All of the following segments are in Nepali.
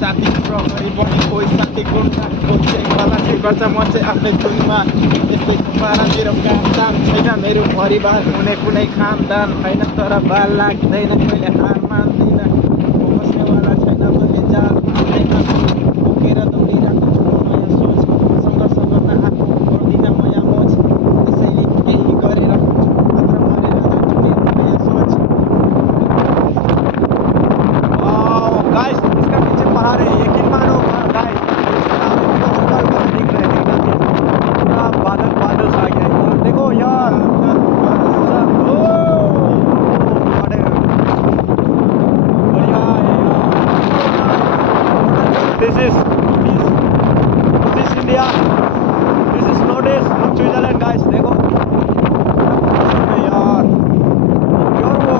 साथी प्रहरी पनि कोही साथी गुन्डा कोही चाहिँ खलासी गर्छ म चाहिँ आफ्नै धुनमा यस्तै बाह्रतिर काम छैन मेरो परिवार हुने कुनै खानदान छैन तर बाल लाग्दैन कहिले हार मान्दिनँ म बस्नेवाला छैन कहिले जाल छैन बोकेर दौडिरहेको छु म नयाँ सोच सङ्घर्ष गर्न आफू गर्दिनँ नयाँ मोच त्यसैले केही गरेर मात्र मारेर जान्छु मेरो नयाँ सोच गाइस इसका पीछे पहाड़ है यकीन मानो गाइस पूरा बादल बादल छा गया है देखो यार This is India. This is Nordic of Switzerland, guys. देखो यार प्योर वो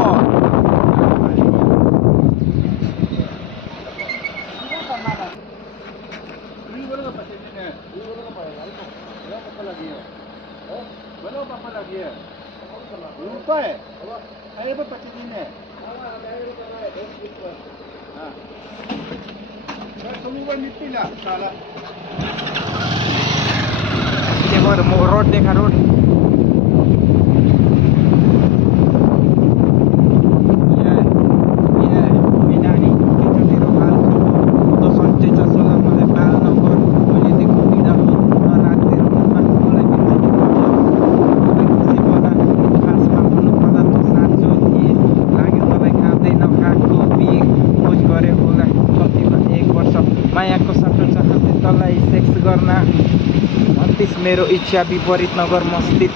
lupa ya? Ayo apa pakai ini? Ah. Semua mesti lah salah. Ini mau road देखा road. मायाको साटो चाहन्थे तँलाई सेक्स गर्न भन्थिस् मेरो इच्छा विपरीत नगर मस्ती